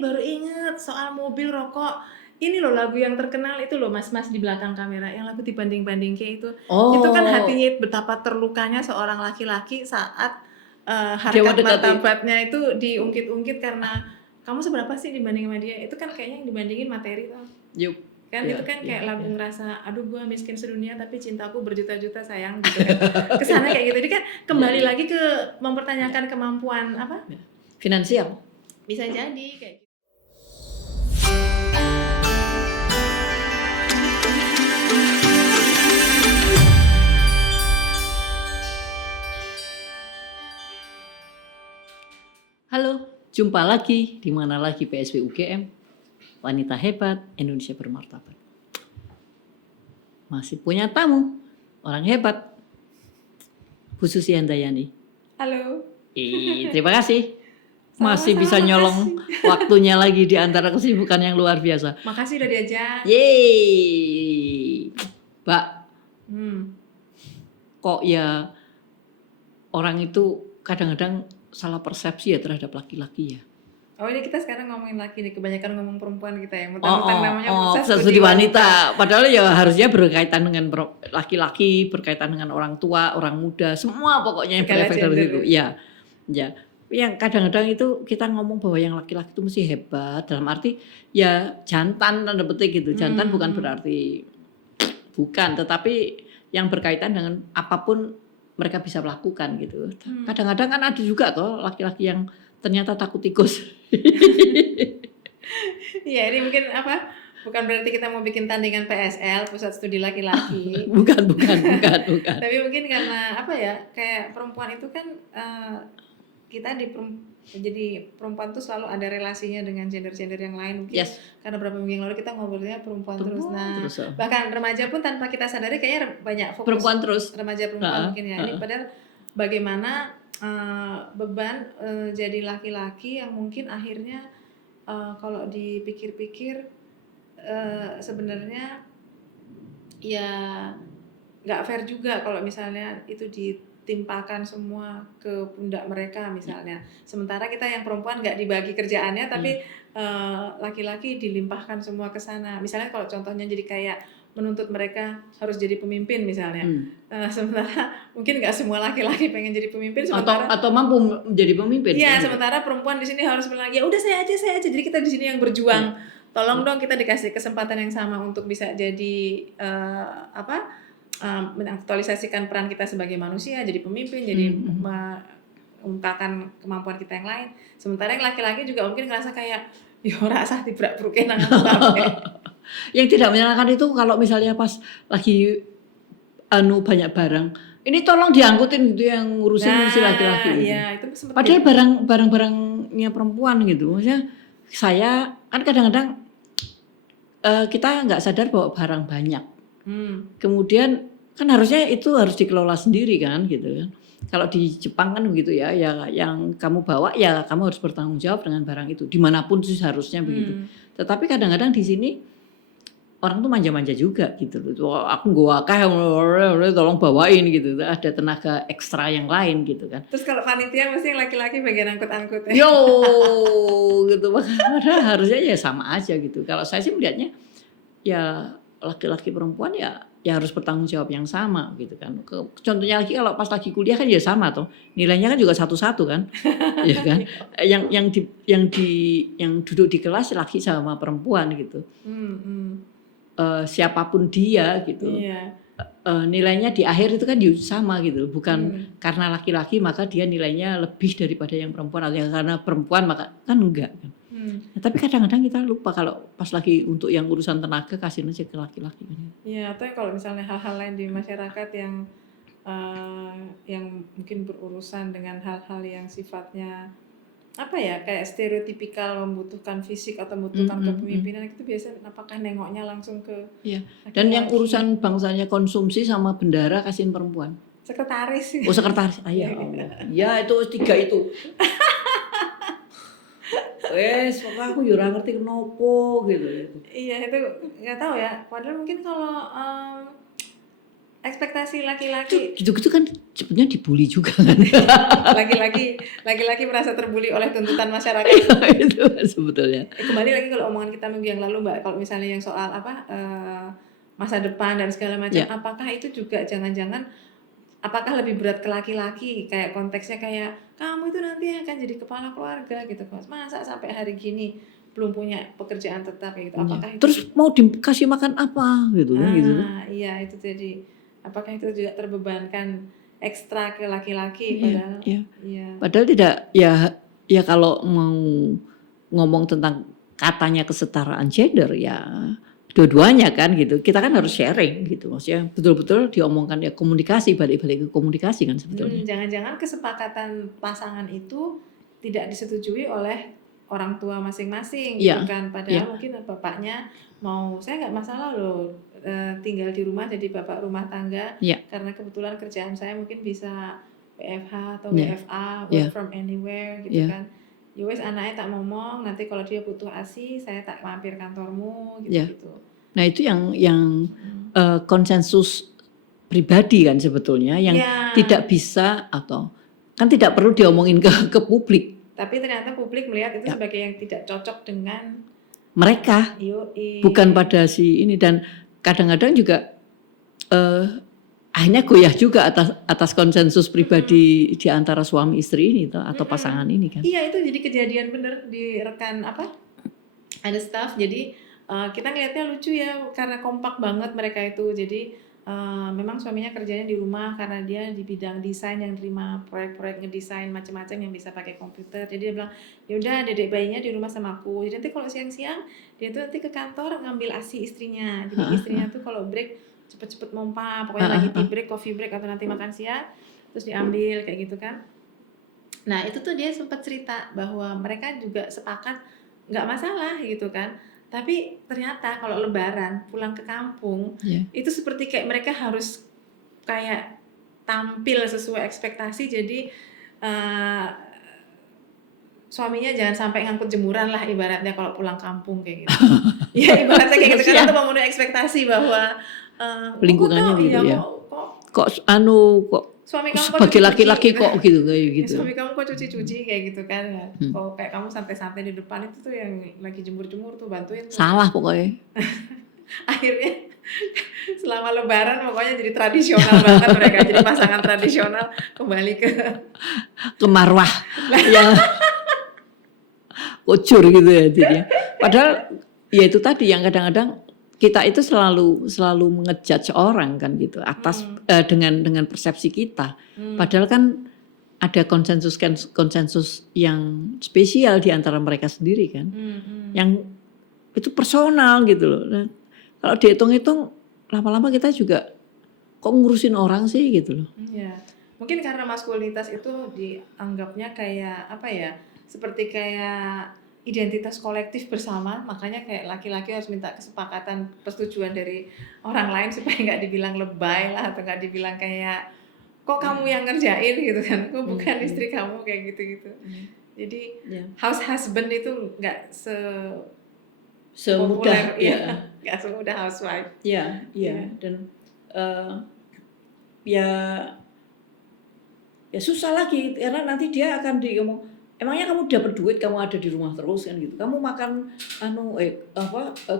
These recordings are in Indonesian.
baru inget soal mobil, rokok. Ini loh lagu yang terkenal itu loh mas-mas di belakang kamera, yang lagu dibanding-banding kayak itu. Itu kan Oh, hati betapa terlukanya seorang laki-laki saat dia harkat mendekati. martabatnya itu diungkit-ungkit karena kamu seberapa sih dibanding sama dia. Itu kan kayaknya yang dibandingin materi tuh. Yup. Kan Ya, itu kan ya, kayak lagu ya. ngerasa aduh gue miskin sedunia tapi cintaku berjuta-juta sayang gitu kan. Kesana kayak gitu. Jadi kan Ya, kembali ya, lagi ke ya, mempertanyakan kemampuan apa? ya. Finansial. Bisa jadi kayak gitu. Halo, jumpa lagi di mana lagi PSB UGM. Wanita hebat, Indonesia bermartabat. Masih punya tamu, orang hebat, Bu Susi Handayani. Halo. Terima kasih. Masih Sama-sama, bisa nyolong makasih. waktunya lagi di antara kesibukan yang luar biasa. Makasih udah diajak. Yeay. Mbak, kok ya orang itu kadang-kadang salah persepsi ya terhadap laki-laki ya. Oh ini kita sekarang ngomongin laki nih, kebanyakan ngomong perempuan kita ya. Mentang-mentang namanya proses studi wanita. Padahal ya harusnya berkaitan dengan laki-laki, berkaitan dengan orang tua, orang muda, semua pokoknya yang Segala berefek dari gender. situ. Ya, ya. Yang kadang-kadang itu kita ngomong bahwa yang laki-laki itu mesti hebat, dalam arti ya jantan tanda petik gitu. Jantan bukan berarti bukan, tetapi yang berkaitan dengan apapun mereka bisa melakukan gitu. Kadang-kadang kan ada juga toh laki-laki yang ternyata takut tikus. Iya ini mungkin apa? Bukan berarti kita mau bikin tandingan PSL, pusat studi laki-laki. bukan. Tapi mungkin karena apa ya? Kayak perempuan itu kan kita jadi perempuan tuh selalu ada relasinya dengan gender-gender yang lain mungkin. Yes. Karena beberapa minggu yang lalu kita ngobrolnya perempuan terus. Nah, terus, bahkan remaja pun tanpa kita sadari kayaknya banyak fokus perempuan terus. remaja perempuan mungkin ya. Ini padahal bagaimana beban jadi laki-laki yang mungkin akhirnya kalau dipikir-pikir sebenarnya ya nggak fair juga kalau misalnya itu ditimpakan semua ke pundak mereka misalnya. Sementara kita yang perempuan nggak dibagi kerjaannya tapi laki-laki dilimpahkan semua ke sana. Misalnya kalau contohnya jadi kayak menuntut mereka harus jadi pemimpin misalnya. Sementara mungkin nggak semua laki-laki pengen jadi pemimpin atau mampu menjadi pemimpin. Iya, sementara perempuan di sini harus bilang ya udah saya aja. Jadi kita di sini yang berjuang. Tolong dong kita dikasih kesempatan yang sama untuk bisa jadi mengaktualisasikan peran kita sebagai manusia, jadi pemimpin, jadi mengungkapkan kemampuan kita yang lain. Sementara yang laki-laki juga mungkin ngerasa kayak yo rasa tibrak bruke nang Yang tidak menyenangkan itu kalau misalnya pas lagi banyak barang, ini tolong diangkutin gitu yang ngurusin si laki-laki gitu. Iya, itu padahal barang-barangnya perempuan gitu. Maksudnya saya kan kadang-kadang kita nggak sadar bahwa barang banyak. Kemudian kan harusnya itu harus dikelola sendiri kan gitu kan. Kalau di Jepang kan begitu ya, yang kamu bawa ya kamu harus bertanggung jawab dengan barang itu dimanapun sih harusnya begitu. Tetapi kadang-kadang di sini orang tuh manja-manja juga gitu loh. Aku gua tolong bawain gitu. Ada tenaga ekstra yang lain gitu kan. Terus kalau panitia mesti yang laki-laki bagian angkut-angkut ya. Yo gitu. Padahal harusnya ya sama aja gitu. Kalau saya sih melihatnya ya laki-laki perempuan ya harus bertanggung jawab yang sama gitu kan. Contohnya lagi kalau pas lagi kuliah kan ya sama toh. Nilainya kan juga satu-satu kan. Ya kan? Yang duduk di kelas laki sama perempuan gitu. Siapapun dia gitu. Nilainya di akhir itu kan sama gitu. Bukan karena laki-laki maka dia nilainya lebih daripada yang perempuan atau karena perempuan maka kan enggak kan. Nah, tapi kadang-kadang kita lupa kalau pas lagi untuk yang urusan tenaga kasih aja ke laki-laki kan. Iya, atau kalau misalnya hal-hal lain di masyarakat yang mungkin berurusan dengan hal-hal yang sifatnya apa ya kayak stereotipikal membutuhkan fisik atau membutuhkan kepemimpinan itu biasanya apakah nengoknya langsung ke dan yang urusan bangsanya konsumsi sama bendara kasihin perempuan. Sekretaris. Oh sekretaris, ya Allah. Ya itu 3 itu. Pokoknya aku juga ngerti kenapa gitu. Iya itu nggak tahu ya. Padahal mungkin kalau ekspektasi Itu laki-laki gitu-gitu kan sebetulnya dibully juga kan. laki-laki merasa terbuli oleh tuntutan masyarakat. Itu sebetulnya. Kembali lagi kalau omongan kita minggu yang lalu Mbak, kalau misalnya yang soal masa depan dan segala macam, Ya. apakah itu juga jangan-jangan apakah lebih berat ke laki-laki, kayak konteksnya kayak kamu itu nanti akan jadi kepala keluarga gitu, masa sampai hari gini belum punya pekerjaan tetap kayak gitu, Iya. apakah itu Terus mau dikasih makan apa gitu kan gitu kan. iya itu jadi apakah itu juga terbebankan ekstra ke laki-laki Iya, padahal iya. iya Padahal tidak ya kalau mau ngomong tentang katanya kesetaraan gender ya dua-duanya kan gitu. Kita kan harus sharing gitu. Maksudnya betul-betul diomongkan ya komunikasi, balik-balik ke komunikasi kan sebetulnya. jangan-jangan kesepakatan pasangan itu tidak disetujui oleh orang tua masing-masing gitu Iya, kan, padahal iya. mungkin bapaknya mau saya nggak masalah loh tinggal di rumah jadi bapak rumah tangga Iya, karena kebetulan kerjaan saya mungkin bisa WFH atau iya, WFA iya, work from anywhere gitu iya. kan. Ya wes anaknya tak ngomong, nanti kalau dia butuh ASI saya tak mampir kantormu Iya. gitu-gitu. Nah, itu yang konsensus pribadi kan sebetulnya yang Ya, tidak bisa atau kan tidak perlu diomongin ke publik. tapi ternyata publik melihat itu Ya. sebagai yang tidak cocok dengan Mereka yoi. bukan pada si ini dan kadang-kadang juga akhirnya goyah juga atas konsensus pribadi di antara suami istri ini atau pasangan ini kan. Iya itu jadi kejadian bener di rekan ada staff jadi kita ngelihatnya lucu ya karena kompak banget mereka itu jadi memang suaminya kerjanya di rumah karena dia di bidang desain yang terima proyek-proyek ngedesain macam-macam yang bisa pakai komputer jadi dia bilang ya udah dedek bayinya di rumah sama aku jadi nanti kalau siang-siang dia tuh nanti ke kantor ngambil ASI istrinya jadi istrinya tuh kalau break cepet-cepet mompa pokoknya lagi tea break, coffee break atau nanti makan siang terus diambil kayak gitu kan. Nah itu tuh dia sempat cerita bahwa mereka juga sepakat nggak masalah gitu kan tapi ternyata kalau lebaran pulang ke kampung itu seperti kayak mereka harus kayak tampil sesuai ekspektasi jadi suaminya jangan sampai ngangkut jemuran lah ibaratnya kalau pulang kampung kayak gitu. Ya ibaratnya kayak gitu karena untuk memenuhi ekspektasi bahwa lingkungannya gitu ya. Kok suami kamu sebagai laki-laki kok gitu kayak gitu. Suami kamu kok cuci-cuci kayak gitu kan ya. Kok kayak kamu santai-santai di depan itu tuh yang lagi jemur-jemur tuh bantuin tuh. Salah pokoknya. Akhirnya selama lebaran pokoknya jadi tradisional banget mereka jadi pasangan tradisional kembali ke marwah yang kocur gitu ya jadinya. Padahal ya itu tadi yang kadang-kadang kita itu selalu mengejudge orang kan gitu atas dengan persepsi kita. Padahal kan ada konsensus yang spesial di antara mereka sendiri kan. Yang itu personal gitu loh. Nah, kalau dihitung-hitung lama-lama kita juga kok ngurusin orang sih gitu loh. Iya. Mungkin karena maskulinitas itu dianggapnya kayak apa ya? Seperti kayak identitas kolektif bersama, makanya kayak laki-laki harus minta kesepakatan persetujuan dari orang lain supaya nggak dibilang lebay lah atau nggak dibilang kayak kok kamu yang ngerjain gitu kan, kok bukan istri kamu kayak gitu-gitu. Jadi house husband itu nggak semudah ya, nggak semudah housewife. Iya. Dan ya susah lagi karena nanti dia akan ngomong emangnya kamu dapat duit kamu ada di rumah terus kan gitu. Kamu makan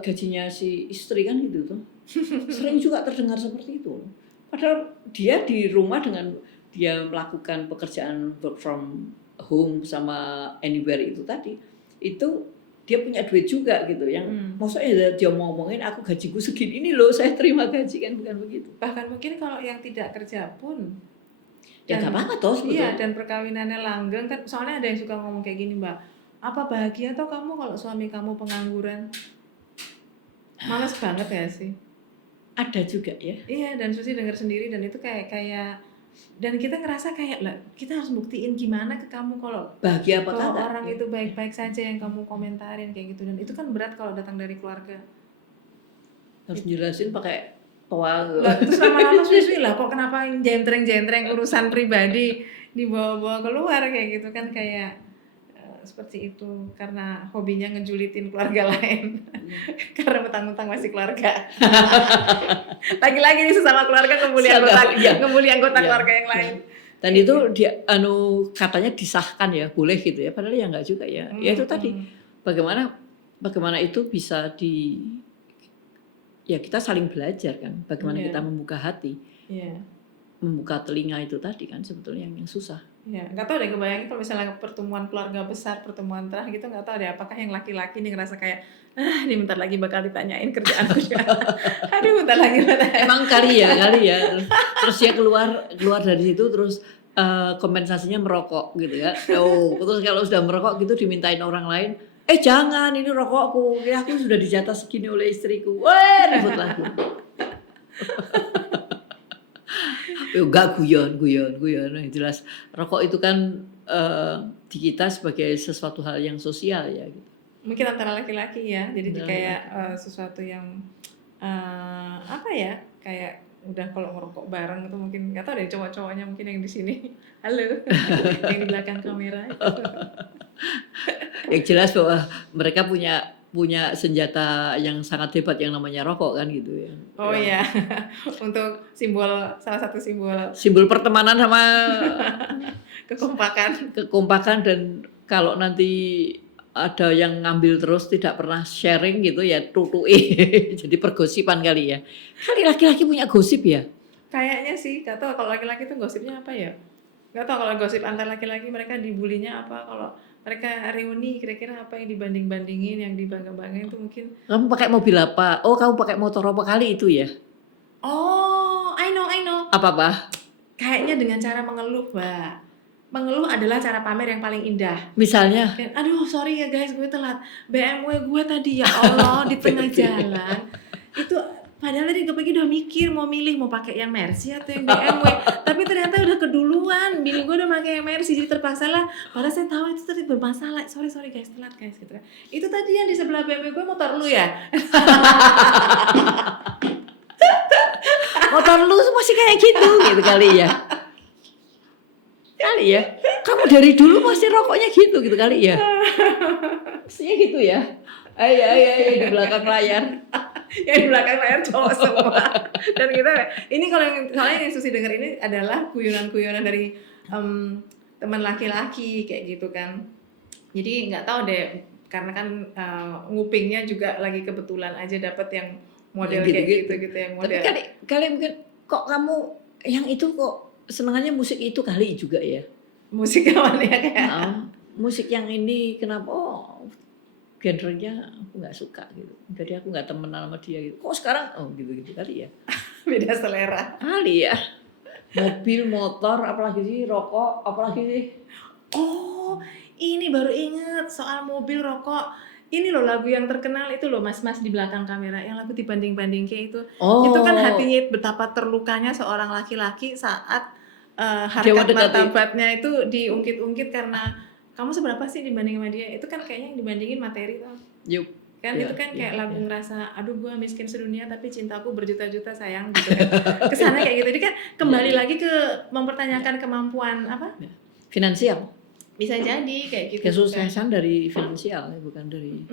gajinya si istri kan gitu tuh. Sering juga terdengar seperti itu. Padahal dia di rumah dengan dia melakukan pekerjaan work from home sama anywhere itu tadi. Itu dia punya duit juga gitu yang maksudnya dia mau ngomongin aku gajiku segini ini loh saya terima gaji kan bukan begitu. Bahkan mungkin kalau yang tidak kerja pun ya nggak apa-apa toh sebetulnya. Iya dan perkawinannya langgeng kan soalnya ada yang suka ngomong kayak gini Mbak apa bahagia atau kamu kalau suami kamu pengangguran males banget ya sih ada juga ya iya dan Susi dengar sendiri dan itu kayak dan kita ngerasa kayak lah kita harus buktiin gimana ke kamu kalau bahagia apa kalau orang itu baik-baik saja yang kamu komentarin kayak gitu dan itu kan berat kalau datang dari keluarga harus jelasin pakai lah, terus lama-lama suwi lah kok kenapa jentreng-jentreng urusan pribadi dibawa-bawa keluar kayak gitu kan kayak seperti itu karena hobinya ngejulitin keluarga lain karena mentang-mentang masih keluarga Lagi-lagi nih sesama keluarga ngebully anggota Iya, keluarga yang iya. lain. Dan itu dia katanya disahkan ya, boleh gitu ya. Padahal ya enggak juga ya. Ya itu tadi bagaimana itu bisa ya kita saling belajar kan. Bagaimana kita membuka hati. Membuka telinga itu tadi kan sebetulnya yang susah. Ya, nggak tahu deh, kebayangin kalau misalnya pertemuan keluarga besar, pertemuan terakhir gitu, nggak tahu deh apakah yang laki-laki nih ngerasa kayak ini bentar lagi bakal ditanyain kerjaanku juga. Aduh, bentar lagi. Emang kali ya. Terus dia keluar dari situ terus kompensasinya merokok gitu ya. Terus kalau sudah merokok gitu dimintain orang lain, jangan, ini rokokku, ya aku sudah dijatah segini oleh istriku. Wah, ribut lagi. Enggak, guyon. Jelas rokok itu kan di kita sebagai sesuatu hal yang sosial ya gitu. Mungkin antara laki-laki ya, jadi kayak sesuatu yang apa ya, kayak udah kalau ngerokok bareng itu mungkin nggak tahu deh, cowok-cowoknya mungkin yang di sini, halo, yang di belakang kamera. Yang jelas bahwa mereka punya senjata yang sangat hebat yang namanya rokok kan gitu ya. Oh iya, untuk salah satu simbol pertemanan sama kekompakan dan kalau nanti ada yang ngambil terus tidak pernah sharing gitu ya tutui. Jadi pergosipan kali ya. Kali laki-laki punya gosip ya? Kayaknya sih, gak tahu kalau laki-laki tuh gosipnya apa ya. Gak tahu kalau gosip antar laki-laki mereka dibulinya apa, kalau mereka reuni kira-kira apa yang dibanding-bandingin, yang dibangga-banggain itu mungkin. Kamu pakai mobil apa? Oh, kamu pakai motor apa kali itu ya? Oh, I know. Apa? Kayaknya dengan cara mengeluh, Mbak. Mengeluh adalah cara pamer yang paling indah. Misalnya? Aduh, sorry ya guys, gue telat. BMW gue tadi ya Allah di tengah jalan. Itu padahal tadi kepegi udah mikir mau milih mau pakai yang Mercy atau yang BMW, tapi ternyata udah keduluan. Bini gue udah pakai yang Mercy, jadi terpaksa lah. Padahal saya tahu itu tadi bermasalah. Sorry guys, telat guys gitu kan. Itu tadi yang di sebelah BMW gue motor lu ya. Motor lu masih kayak gitu kali ya. Kamu dari dulu masih rokoknya gitu kali ya. Mestinya gitu ya. Ayo di belakang layar. Yang di belakang layar cowok semua. Dan kita ini kalau yang Susi denger ini adalah guyonan-guyonan dari teman laki-laki kayak gitu kan. Jadi nggak tahu deh, karena kan ngupingnya juga lagi kebetulan aja dapet yang model kayak gitu yang model. Tapi kali mungkin kok kamu yang itu kok senangannya musik itu kali juga ya. Musik apa ya kayak? Musik yang ini kenapa? Genrenya aku nggak suka gitu. Jadi aku nggak temenan sama dia gitu. Kok sekarang gitu kali ya. Beda selera. Kali ya. Mobil, motor, apalagi sih rokok, apalagi sih. Oh, ini baru inget soal mobil, rokok. Ini loh lagu yang terkenal itu loh, mas-mas di belakang kamera, yang lagu dibanding-banding kayak itu. Itu kan hatinya betapa terlukanya seorang laki-laki saat harkat martabatnya itu diungkit-ungkit karena kamu seberapa sih dibanding sama dia. Itu kan kayaknya yang dibandingin materi tuh. Kan itu kan kayak lagu ngerasa, aduh gue miskin sedunia tapi cintaku berjuta-juta sayang gitu kan. Kesana kayak gitu. Jadi kan kembali lagi ke mempertanyakan kemampuan apa? Finansial. Bisa jadi kayak gitu. Kesuksesan dari finansial, bukan dari.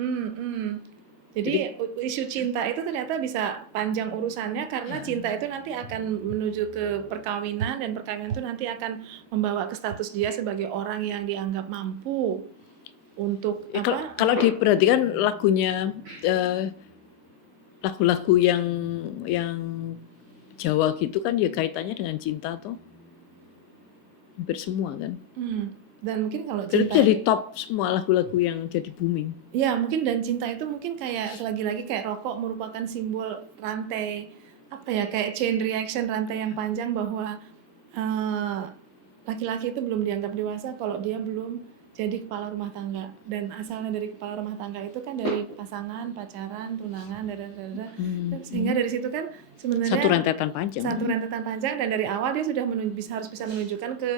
Jadi isu cinta itu ternyata bisa panjang urusannya karena cinta itu nanti akan menuju ke perkawinan, dan perkawinan itu nanti akan membawa ke status dia sebagai orang yang dianggap mampu untuk apa? Kalau diperhatikan lagunya lagu-lagu yang Jawa gitu kan ya kaitannya dengan cinta tuh hampir semua kan. Dan mungkin kalau cinta jadi top semua lagu-lagu yang jadi booming. Ya mungkin, dan cinta itu mungkin kayak lagi-lagi kayak rokok merupakan simbol rantai apa ya, kayak chain reaction, rantai yang panjang bahwa laki-laki itu belum dianggap dewasa kalau dia belum jadi kepala rumah tangga, dan asalnya dari kepala rumah tangga itu kan dari pasangan, pacaran, tunangan, sehingga dari situ kan sebenarnya satu rentetan panjang, dan dari awal dia sudah harus bisa menunjukkan ke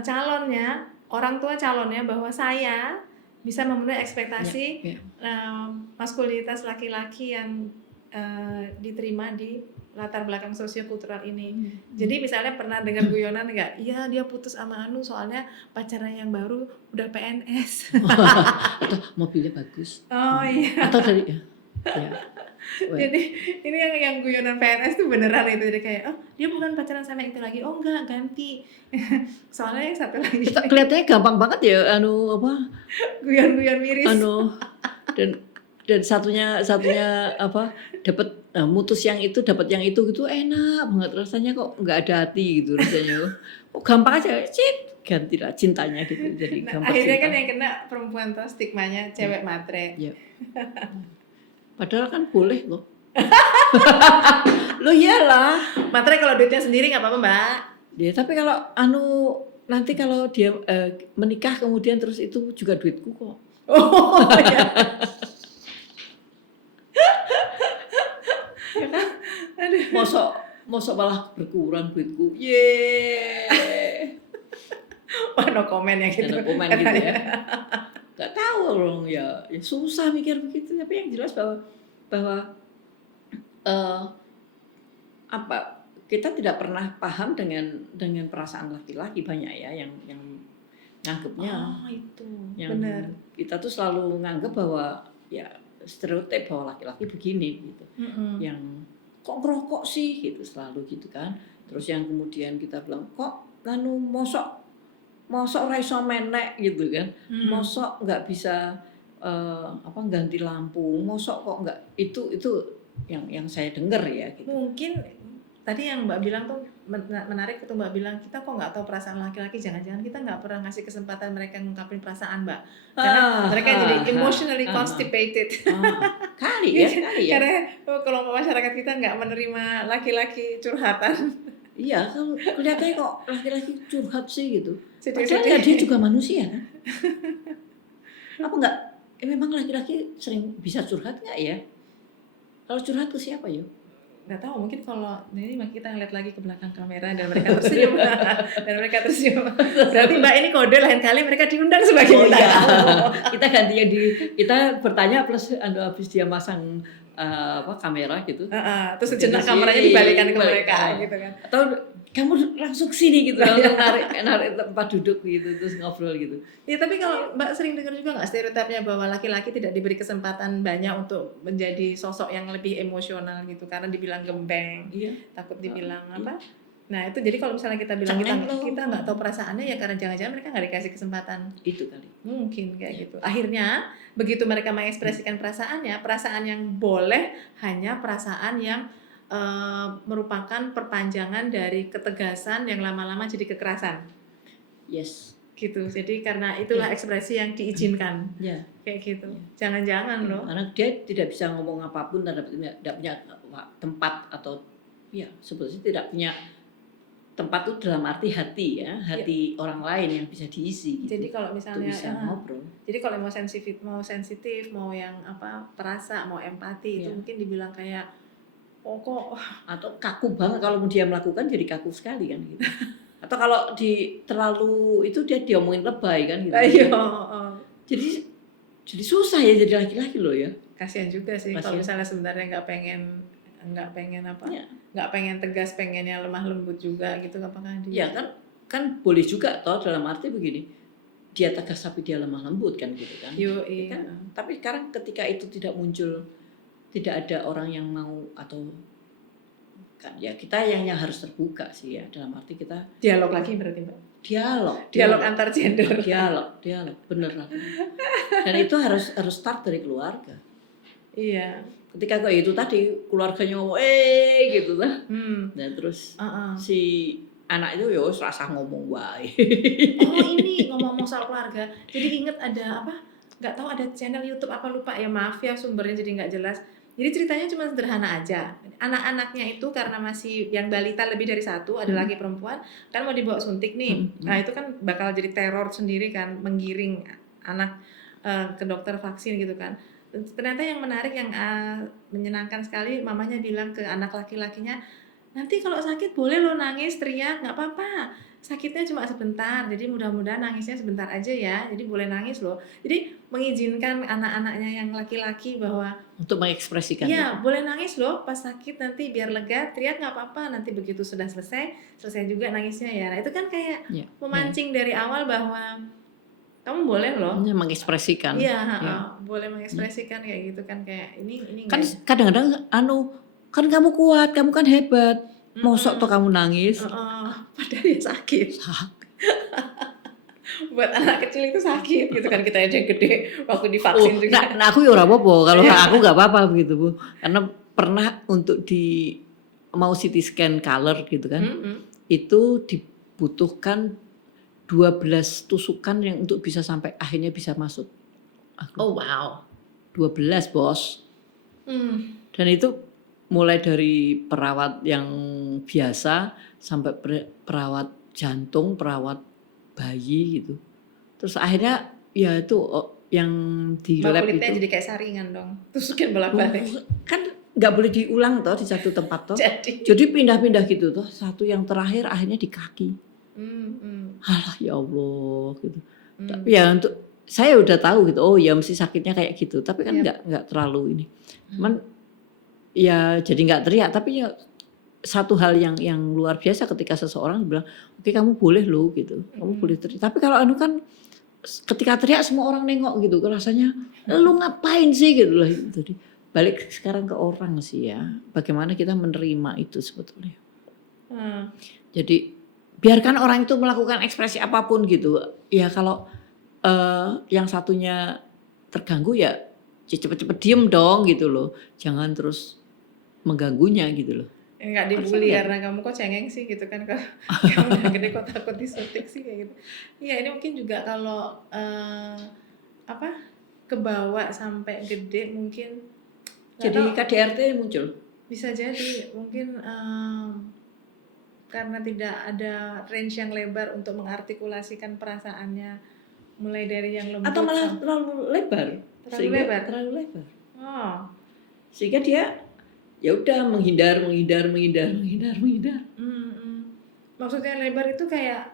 calonnya, orang tua calonnya, bahwa saya bisa memenuhi ekspektasi maskulinitas laki-laki yang diterima di latar belakang sosiokultural ini. Jadi misalnya pernah dengar guyonan nggak? Iya, dia putus sama Anu soalnya pacarnya yang baru udah PNS. Atau mobilnya bagus. Oh iya. Atau dari Ya. Weh. Jadi ini yang guyonan PNS tuh beneran itu, jadi kayak oh dia bukan pacaran sama yang itu lagi, oh enggak ganti. Soalnya yang satu lagi Kita kelihatannya gampang banget ya guyon-guyon miris. dan satunya dapat mutus yang itu dapat yang itu gitu enak banget rasanya, kok nggak ada hati gitu rasanya. Kok gampang aja gantilah cintanya gitu, jadi Nah, gampang akhirnya cinta. kan yang kena perempuan tuh stigmanya cewek matre. Ya. Padahal kan boleh loh. Lo iyalah. Matre kalau duitnya sendiri nggak apa-apa Mbak. Ya, tapi kalau nanti kalau dia menikah kemudian terus itu juga duitku kok. Oh ya. Mosok malah berkurang duitku. Yeay. Wah no comment ya gitu. Ada komen gitu ya. Gak tahu dong ya susah mikir begitu, tapi yang jelas bahwa kita tidak pernah paham dengan perasaan laki-laki banyak ya yang nganggapnya. Oh itu. Yang benar. Kita tuh selalu nganggap bahwa ya stereotip bahwa laki-laki begini gitu. Yang kok ngerokok sih gitu, selalu gitu kan. Terus yang kemudian kita bilang kok mosok ora iso menek gitu kan. Mosok nggak bisa ganti lampu, mosok kok nggak, itu yang saya dengar ya gitu. Mungkin tadi yang Mbak bilang tuh menarik, itu Mbak bilang kita kok nggak tahu perasaan laki-laki, jangan-jangan kita nggak pernah ngasih kesempatan mereka ngungkapin perasaan Mbak, karena mereka jadi emotionally constipated. Kali ya. Karena kelompok masyarakat kita nggak menerima laki-laki curhatan. Iya, kalau kelihatannya kok laki-laki curhat sih gitu. Sedih-sedih. Padahal ya dia juga manusia kan. Apa enggak? Memang laki-laki sering bisa curhat nggak ya? Kalau curhat ke siapa ya? Nggak tahu, mungkin kalau ini kita ngeliat lagi ke belakang kamera dan mereka tersenyum. Berarti Mbak ini kode, lain kali mereka diundang sebagai iya. Kita gantinya kita bertanya plus habis dia masang kamera gitu. Terus sejenak kameranya dibalikan ke mereka gitu kan. Atau kamu langsung sini gitu, narik tempat duduk gitu terus ngobrol gitu. Ya tapi kalau Mbak sering dengar juga nggak stereotipnya bahwa laki-laki tidak diberi kesempatan banyak untuk menjadi sosok yang lebih emosional gitu, karena dibilang gembeng, takut dibilang apa. Nah itu jadi kalau misalnya kita bilang kita nggak tahu perasaannya ya karena jangan-jangan mereka nggak dikasih kesempatan. Itu kali. Mungkin kayak gitu. Akhirnya begitu mereka mengekspresikan perasaannya, perasaan yang boleh hanya perasaan yang merupakan perpanjangan dari ketegasan yang lama-lama jadi kekerasan. Yes. Gitu. Jadi karena itulah ekspresi yang diizinkan. Kayak gitu. Jangan-jangan loh. Karena dia tidak bisa ngomong apapun, tidak punya tempat atau sebetulnya tidak punya tempat itu dalam arti hati ya, hati orang lain yang bisa diisi gitu. Jadi kalau misalnya bisa ngobrol. Jadi kalau mau sensitif, mau yang perasa, mau empati itu mungkin dibilang kayak kok atau kaku banget, kalau dia melakukan jadi kaku sekali kan gitu. Atau kalau terlalu itu dia diomongin lebay kan gitu. Jadi susah ya jadi laki-laki loh ya. Kasihan juga sih kalau misalnya sebenarnya nggak pengen tegas, pengennya lemah lembut juga gitu, apakah dia? Ya kan boleh juga toh, dalam arti begini, dia tegas tapi dia lemah lembut kan gitu kan. Kan? Tapi sekarang ketika itu tidak muncul, tidak ada orang yang mau atau kan ya kita yang harus terbuka sih ya, dalam arti kita dialog lagi berarti Mbak. Dialog antar gender. Dialog bener lah. Dan itu harus start dari keluarga. Iya. Ketika kayak itu tadi keluarganya ngomong gitu lah. Dan terus si anak itu ya serasa ngomong wae. Ini ngomong soal keluarga. Jadi inget ada nggak tahu ada channel YouTube apa lupa ya, maaf ya sumbernya jadi nggak jelas. Jadi ceritanya cuma sederhana aja. Anak-anaknya itu karena masih yang balita lebih dari satu, ada laki perempuan, kan mau dibawa suntik nih. Nah itu kan bakal jadi teror sendiri kan, menggiring anak ke dokter vaksin gitu kan. Ternyata yang menarik, yang menyenangkan sekali, mamanya bilang ke anak laki-lakinya, nanti kalau sakit boleh lo nangis, teriak, nggak apa-apa. Sakitnya cuma sebentar, jadi mudah-mudahan nangisnya sebentar aja ya. Jadi boleh nangis loh. Jadi mengizinkan anak-anaknya yang laki-laki bahwa untuk mengekspresikan. Iya, boleh nangis loh pas sakit, nanti biar lega, teriak nggak apa-apa. Nanti begitu sudah selesai juga nangisnya ya. Nah itu kan kayak memancing dari awal bahwa kamu boleh loh. Hanya mengekspresikan. Iya, Ya. boleh mengekspresikan kayak gitu kan, kayak ini Kan enggak. kadang-kadang kan kamu kuat, kamu kan hebat. Mosok toh kamu nangis? Padahal ya sakit. Buat anak kecil itu sakit gitu kan, kita aja yang gede waktu divaksin juga. Nah aku ya ora apa-apa, kalau aku nggak apa-apa begitu Bu. Karena pernah untuk mau CT scan color gitu kan, itu dibutuhkan 12 tusukan yang untuk bisa sampai akhirnya bisa masuk. Oh wow. 12 bos. Dan itu mulai dari perawat yang biasa sampai perawat jantung, perawat bayi gitu. Terus akhirnya ya itu yang di lab itu. Kulitnya jadi kayak saringan dong, tusukin bolak-balik. Kan nggak boleh diulang toh di satu tempat toh. Jadi pindah-pindah gitu toh. Satu yang terakhir akhirnya di kaki. Alah ya Allah gitu. Tapi ya untuk saya udah tahu gitu. Oh ya mesti sakitnya kayak gitu. Tapi kan nggak terlalu ini. Cuman ya jadi nggak teriak. Tapi ya satu hal yang luar biasa ketika seseorang bilang, oke kamu boleh loh gitu. Kamu boleh teriak. Tapi kalau kan ketika teriak semua orang nengok gitu. Rasanya lu ngapain sih gitu lah. Jadi balik sekarang ke orang sih ya. Bagaimana kita menerima itu sebetulnya. Jadi biarkan orang itu melakukan ekspresi apapun gitu. Ya kalau yang satunya terganggu ya cepet-cepet diem dong gitu loh. Jangan terus mengganggunya gitu loh. Enggak dibully karena kamu kok cengeng sih gitu kan, kalau kamu udah gede kok takut disuntik sih kayak gitu. Iya ini mungkin juga kalau kebawa sampai gede mungkin. Jadi KDRT muncul. Bisa jadi mungkin karena tidak ada range yang lebar untuk mengartikulasikan perasaannya, mulai dari yang lembut atau malah terlalu lebar. Terlalu lebar. Sehingga dia ya udah menghindar. Maksudnya lebar itu kayak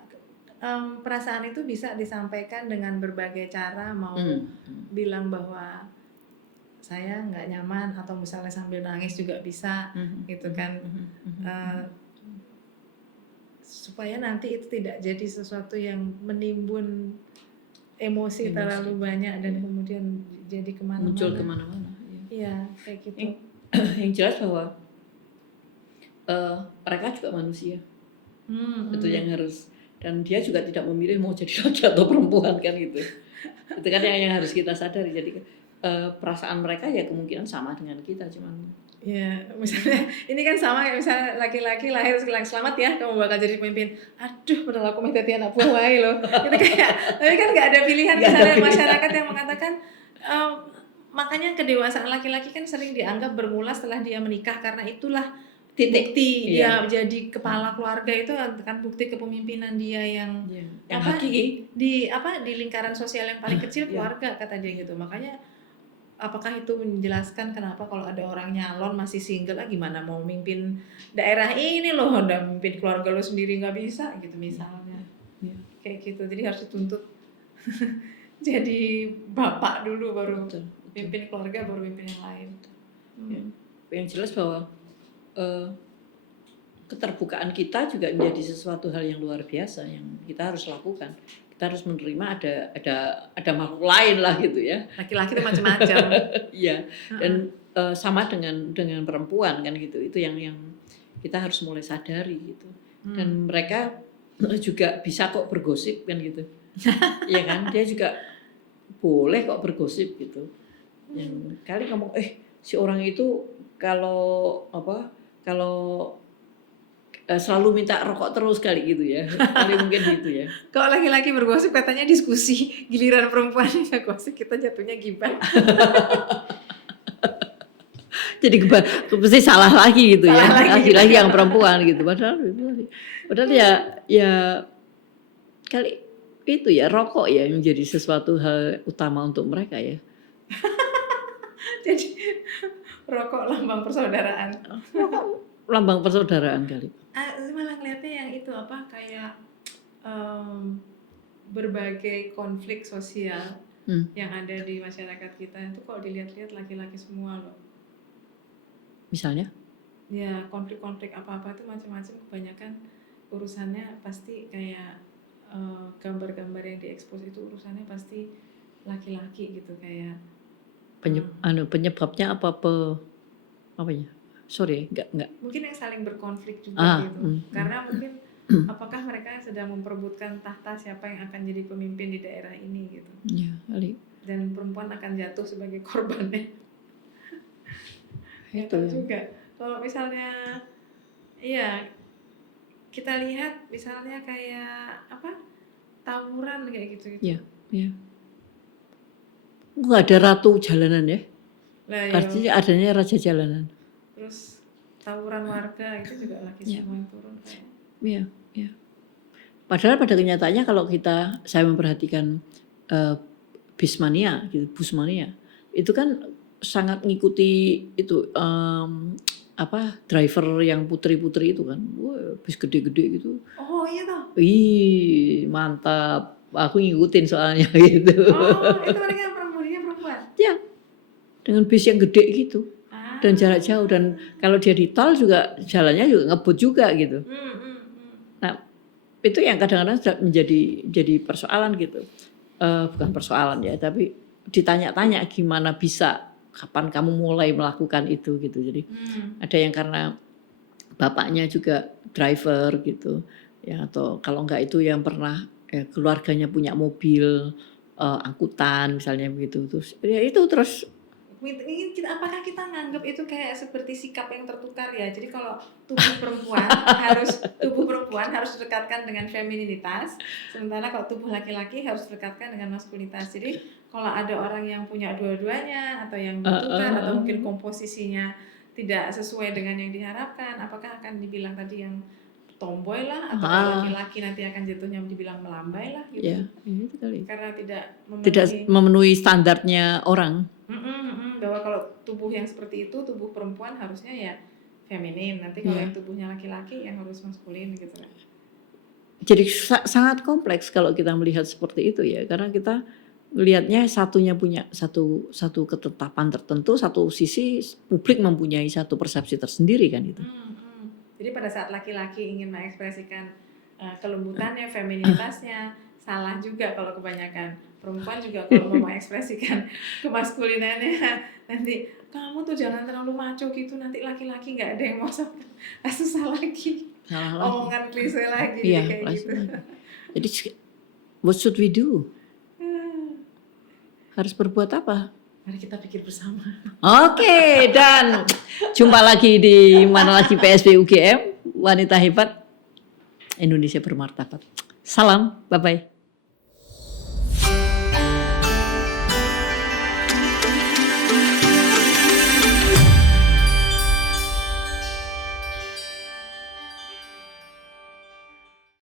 perasaan itu bisa disampaikan dengan berbagai cara, mau bilang bahwa saya nggak nyaman atau misalnya sambil nangis juga bisa gitu kan, supaya nanti itu tidak jadi sesuatu yang menimbun emosi terlalu banyak dan kemudian jadi kemana-mana. Muncul kemana-mana. Iya kayak gitu. Yang jelas bahwa mereka juga manusia. Itu yang harus, dan dia juga tidak memilih mau jadi laki atau perempuan kan gitu. Itu kan yang harus kita sadari. Jadi perasaan mereka ya kemungkinan sama dengan kita, cuman ya misalnya ini kan sama kayak misalnya laki-laki lahir selamat ya kamu bakal jadi pemimpin, aduh padahal aku minta anak buah wae loh gitu kayak. Tapi kan nggak ada pilihan misalnya masyarakat yang mengatakan makanya kedewasaan laki-laki kan sering dianggap bermula setelah dia menikah, karena itulah bukti dia jadi kepala keluarga, itu kan bukti kepemimpinan dia yang hakiki di lingkaran sosial yang paling kecil, keluarga kata dia gitu. Makanya apakah itu menjelaskan kenapa kalau ada orang nyalon masih single gimana mau mimpin daerah ini loh, udah mimpin keluarga lo sendiri nggak bisa gitu misalnya. Kayak gitu, jadi harus dituntut jadi bapak dulu baru pimpin keluarga, baru pimpin yang lain. Yang jelas bahwa keterbukaan kita juga menjadi sesuatu hal yang luar biasa yang kita harus lakukan. Kita harus menerima ada makhluk lain lah gitu ya. Laki-laki itu macam-macam. Iya. Dan sama dengan perempuan kan gitu. Itu yang kita harus mulai sadari gitu. Dan mereka juga bisa kok bergosip kan gitu. Iya kan? Dia juga boleh kok bergosip gitu. Yang kali ngomong si orang itu kalau selalu minta rokok terus kali gitu ya. Kali mungkin gitu ya. Kalau laki-laki bergosip katanya diskusi, giliran perempuan yang gosip kita jatuhnya gibah. Jadi pasti salah lagi gitu ya. Lagi yang perempuan gitu. Padahal ya kali itu ya rokok ya yang menjadi sesuatu hal utama untuk mereka ya. Jadi rokok lambang persaudaraan. Lambang persaudaraan kali. Malah ngeliatnya yang itu kayak berbagai konflik sosial yang ada di masyarakat kita itu kalau dilihat-lihat laki-laki semua loh. Misalnya? Ya konflik-konflik apa-apa itu macam-macam, kebanyakan urusannya pasti kayak gambar-gambar yang diekspos itu urusannya pasti laki-laki gitu kayak penyebabnya apa ya? Sorry, enggak. mungkin yang saling berkonflik juga gitu. Karena mungkin apakah mereka sedang memperebutkan tahta siapa yang akan jadi pemimpin di daerah ini gitu. Ya, kali. Dan perempuan akan jatuh sebagai korbannya. Itu ya. Juga. Kalau misalnya iya kita lihat misalnya kayak apa? Tawuran kayak gitu. Iya, iya. Nggak ada ratu jalanan ya. Lah, artinya adanya raja jalanan. Terus tawuran warga itu juga lagi semua yang turun kayak. Iya, iya. Padahal pada kenyataannya kalau saya memperhatikan bismania gitu, busmania, itu kan sangat ngikuti itu driver yang putri-putri itu kan. Wah, bis gede-gede gitu. Oh iya toh. Ih, mantap. Aku ngikutin soalnya gitu. Oh, itu mereka perempuan? Ya, dengan bis yang gede gitu. Dan jarak jauh, dan kalau dia di tol juga jalannya juga ngebut juga gitu. Nah, itu yang kadang-kadang menjadi persoalan gitu. Bukan persoalan ya, tapi ditanya-tanya gimana bisa, kapan kamu mulai melakukan itu gitu. Jadi ada yang karena bapaknya juga driver gitu ya, atau kalau enggak itu yang pernah keluarganya punya mobil angkutan misalnya begitu. Terus ya itu terus apakah kita nganggap itu kayak seperti sikap yang tertukar ya? Jadi kalau tubuh perempuan harus didekatkan dengan femininitas, sementara kalau tubuh laki-laki harus didekatkan dengan maskulinitas. Jadi kalau ada orang yang punya dua-duanya atau yang bertukar atau mungkin komposisinya tidak sesuai dengan yang diharapkan, apakah akan dibilang tadi yang tomboy lah, atau laki-laki nanti akan jatuhnya dibilang melambai lah gitu. Ya, itu kali. Karena tidak memenuhi standarnya orang. Bahwa kalau tubuh yang seperti itu, tubuh perempuan harusnya ya feminin, nanti kalau yang tubuhnya laki-laki yang harus maskulin gitu. Jadi sangat kompleks kalau kita melihat seperti itu ya, karena kita melihatnya satunya punya satu ketetapan tertentu, satu sisi publik mempunyai satu persepsi tersendiri kan itu. Jadi pada saat laki-laki ingin mengekspresikan kelembutannya, feminitasnya, salah juga kalau kebanyakan. Perempuan juga kalau mau mengekspresikan kemaskulinannya, nanti kamu tuh jangan terlalu maco gitu, nanti laki-laki nggak ada yang mau susah lagi. Omongan klise lagi kayak gitu. Jadi what should we do? Harus berbuat apa? Mari kita pikir bersama. Oke, dan jumpa lagi di mana lagi PSB UGM, wanita hebat Indonesia bermartabat. Salam, bye-bye.